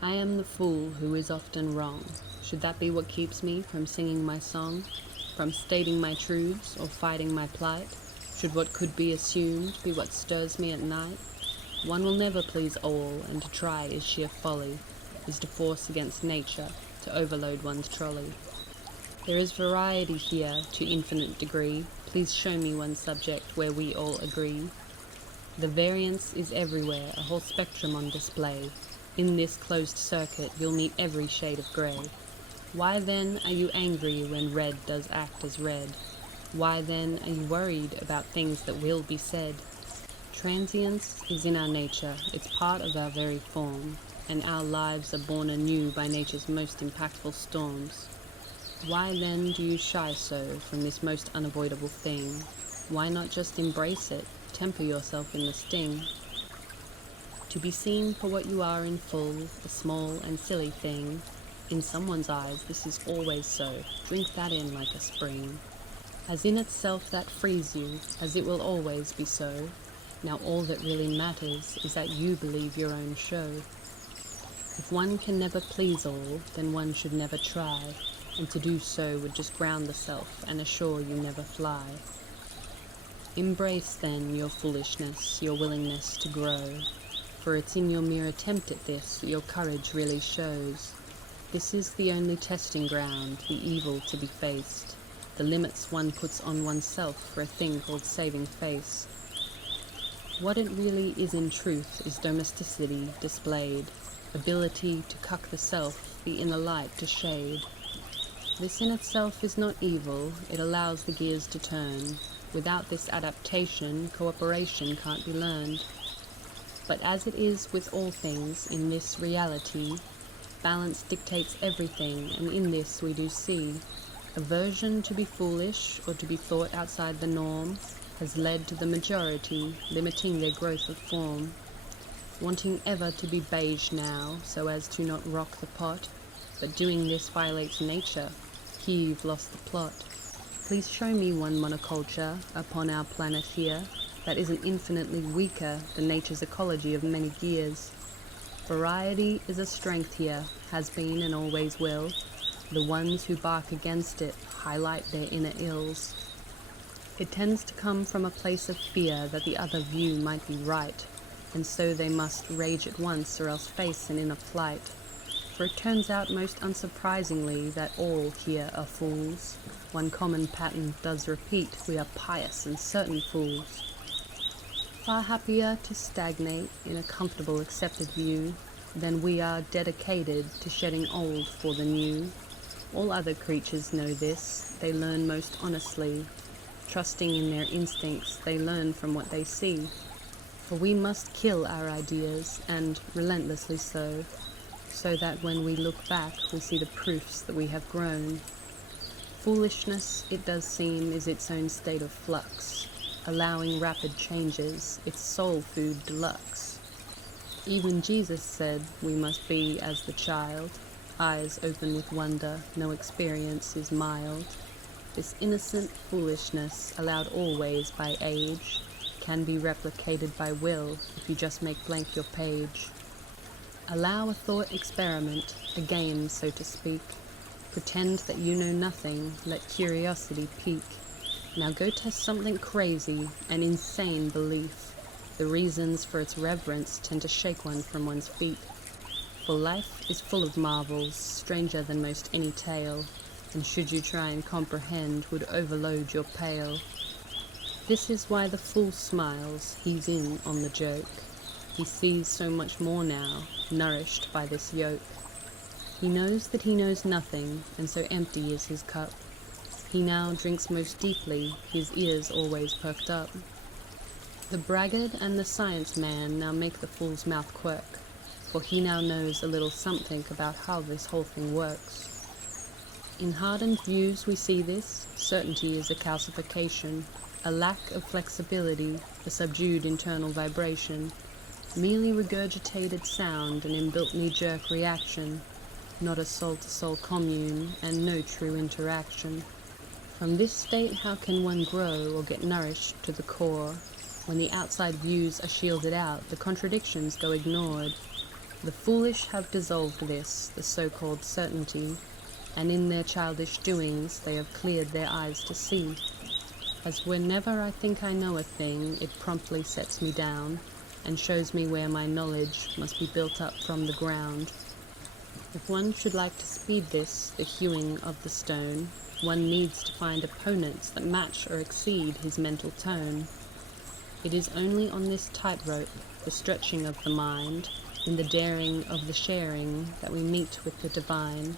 I am the fool who is often wrong. Should that be what keeps me from singing my song, from stating my truths or fighting my plight? Should what could be assumed be what stirs me at night? One will never please all, and to try is sheer folly, is to force against nature, to overload one's trolley. There is variety here to infinite degree. Please show me one subject where we all agree. The variance is everywhere, a whole spectrum on display. In this closed circuit you'll meet every shade of grey. Why then are you angry when red does act as red? Why then are you worried about things that will be said? Transience is in our nature, it's part of our very form, and our lives are born anew by nature's most impactful storms. Why then do you shy so from this most unavoidable thing? Why not just embrace it, temper yourself in the sting? To be seen for what you are in full, a small and silly thing. In someone's eyes this is always so, drink that in like a spring. As in itself that frees you, as it will always be so. Now all that really matters is that you believe your own show. If one can never please all, then one should never try, and to do so would just ground the self and assure you never fly. Embrace then your foolishness, your willingness to grow, for it's in your mere attempt at this that your courage really shows. This is the only testing ground, the evil to be faced, the limits one puts on oneself for a thing called saving face. What it really is in truth is domesticity displayed, ability to cuck the self, the inner light to shade. This in itself is not evil, it allows the gears to turn. Without this adaptation, cooperation can't be learned. But as it is with all things in this reality, balance dictates everything, and in this we do see. Aversion to be foolish or to be thought outside the norm has led to the majority limiting their growth of form. Wanting ever to be beige now, so as to not rock the pot, but doing this violates nature. Here you've lost the plot. Please show me one monoculture upon our planet here that isn't infinitely weaker than nature's ecology of many gears. Variety is a strength here, has been and always will. The ones who bark against it highlight their inner ills. It tends to come from a place of fear that the other view might be right, and so they must rage at once or else face an inner flight. For it turns out most unsurprisingly that all here are fools. One common pattern does repeat, we are pious and certain fools. Far happier to stagnate in a comfortable accepted view than we are dedicated to shedding old for the new. All other creatures know this, they learn most honestly. Trusting in their instincts, they learn from what they see. For we must kill our ideas, and relentlessly so that when we look back we see the proofs that we have grown. Foolishness, it does seem, is its own state of flux, allowing rapid changes, its soul food deluxe. Even Jesus said we must be as the child, eyes open with wonder, no experience is mild. This innocent foolishness, allowed always by age, can be replicated by will if you just make blank your page. Allow a thought experiment, a game so to speak. Pretend that you know nothing, let curiosity peak. Now go test something crazy, an insane belief. The reasons for its reverence tend to shake one from one's feet. For life is full of marvels, stranger than most any tale, and should you try and comprehend, would overload your pail. This is why the fool smiles, he's in on the joke. He sees so much more now, nourished by this yoke. He knows that he knows nothing, and so empty is his cup. He now drinks most deeply, his ears always perked up. The braggart and the science man now make the fool's mouth quirk, for he now knows a little something about how this whole thing works. In hardened views we see this, certainty is a calcification, a lack of flexibility, a subdued internal vibration, merely regurgitated sound, an inbuilt knee-jerk reaction, not a soul-to-soul commune, and no true interaction. From this state how can one grow or get nourished to the core? When the outside views are shielded out, the contradictions go ignored. The foolish have dissolved this, the so-called certainty, and in their childish doings they have cleared their eyes to see. As whenever I think I know a thing, it promptly sets me down, and shows me where my knowledge must be built up from the ground. If one should like to speed this, the hewing of the stone, one needs to find opponents that match or exceed his mental tone. It is only on this tightrope, the stretching of the mind, in the daring of the sharing, that we meet with the divine.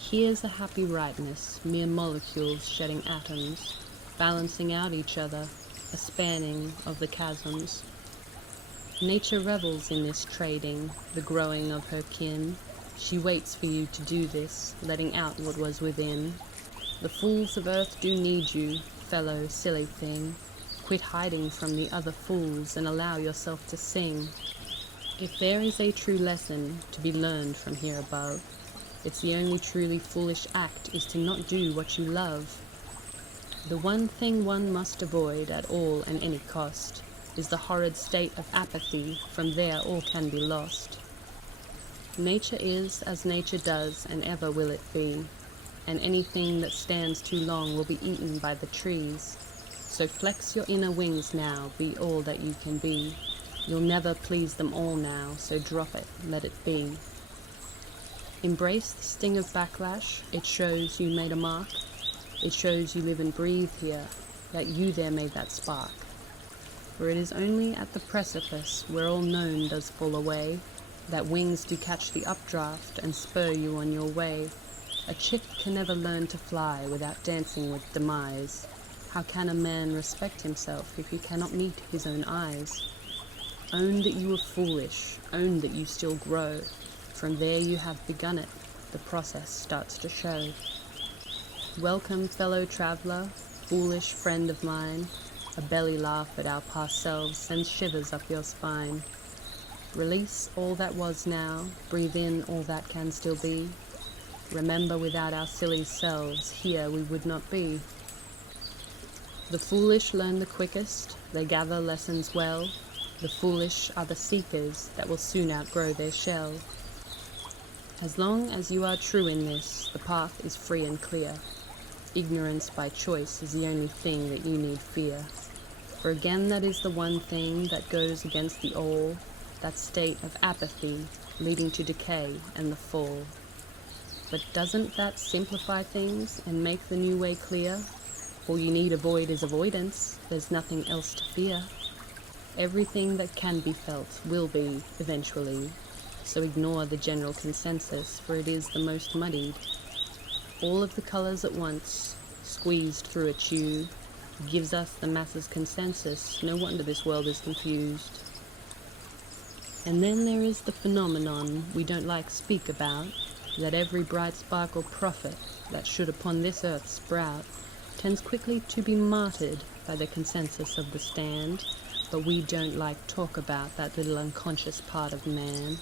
Here's a happy rightness, mere molecules shedding atoms, balancing out each other, a spanning of the chasms. Nature revels in this trading, the growing of her kin. She waits for you to do this, letting out what was within. The fools of earth do need you, fellow silly thing. Quit hiding from the other fools and allow yourself to sing. If there is a true lesson to be learned from here above, it's the only truly foolish act is to not do what you love. The one thing one must avoid at all and any cost is the horrid state of apathy. From there all can be lost. Nature is as nature does, and ever will it be, and anything that stands too long will be eaten by the trees. So flex your inner wings now, be all that you can be. You'll never please them all now, so drop it, let it be. Embrace the sting of backlash, it shows you made a mark. It shows you live and breathe here, that you there made that spark. For it is only at the precipice, where all known does fall away, that wings do catch the updraft and spur you on your way. A chick can never learn to fly without dancing with demise. How can a man respect himself if he cannot meet his own eyes? Own that you were foolish, own that you still grow. From there you have begun it, the process starts to show. Welcome, fellow traveller, foolish friend of mine. A belly laugh at our past selves sends shivers up your spine. Release all that was now, breathe in all that can still be. Remember, without our silly selves, here we would not be. The foolish learn the quickest, they gather lessons well. The foolish are the seekers that will soon outgrow their shell. As long as you are true in this, the path is free and clear. Ignorance by choice is the only thing that you need fear. For again that is the one thing that goes against the all, that state of apathy leading to decay and the fall. But doesn't that simplify things and make the new way clear? All you need avoid is avoidance, there's nothing else to fear. Everything that can be felt will be eventually, so ignore the general consensus, for it is the most muddied. All of the colors at once, squeezed through a tube, gives us the masses consensus. No wonder this world is confused. And then there is the phenomenon we don't like speak about, that every bright spark or prophet that should upon this earth sprout tends quickly to be martyred by the consensus of the stand, but we don't like talk about that little unconscious part of man.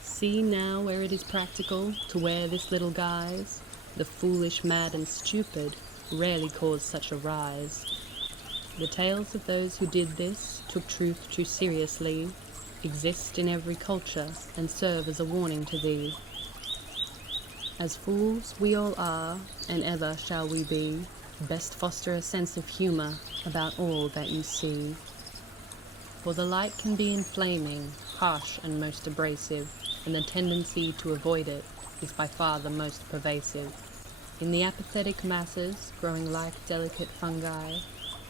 See now where it is practical to wear this little guise. The foolish, mad and stupid rarely cause such a rise. The tales of those who did this, took truth too seriously, exist in every culture and serve as a warning to thee. As fools we all are, and ever shall we be, best foster a sense of humour about all that you see. For the light can be inflaming, harsh and most abrasive, and the tendency to avoid it is by far the most pervasive. In the apathetic masses, growing like delicate fungi,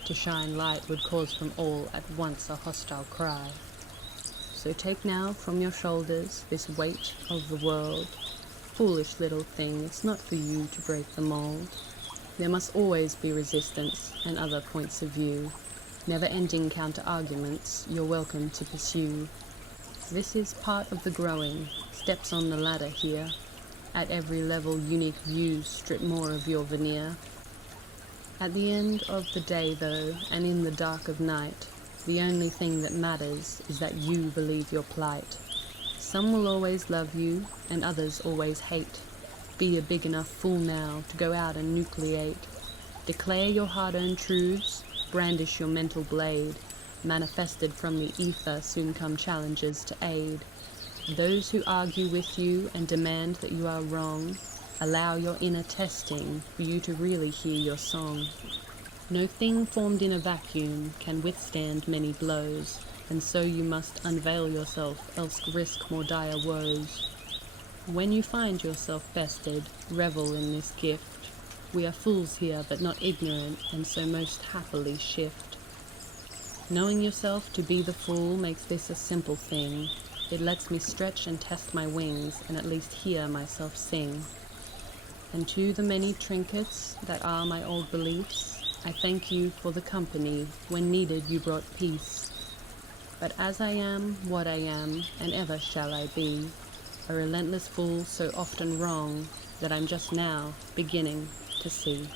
to shine light would cause from all at once a hostile cry. So take now from your shoulders this weight of the world. Foolish little thing, it's not for you to break the mold. There must always be resistance and other points of view. Never-ending counter-arguments you're welcome to pursue. This is part of the growing, steps on the ladder here. At every level unique views strip more of your veneer. At the end of the day though, and in the dark of night, the only thing that matters is that you believe your plight. Some will always love you, and others always hate. Be a big enough fool now to go out and nucleate. Declare your hard-earned truths, brandish your mental blade. Manifested from the ether soon come challenges to aid. Those who argue with you and demand that you are wrong, allow your inner testing for you to really hear your song. No thing formed in a vacuum can withstand many blows, and so you must unveil yourself, else risk more dire woes. When you find yourself bested, revel in this gift. We are fools here, but not ignorant, and so most happily shift. Knowing yourself to be the fool makes this a simple thing. It lets me stretch and test my wings, and at least hear myself sing. And to the many trinkets that are my old beliefs, I thank you for the company. When needed you brought peace. But as I am what I am, and ever shall I be, a relentless fool so often wrong that I'm just now beginning to see.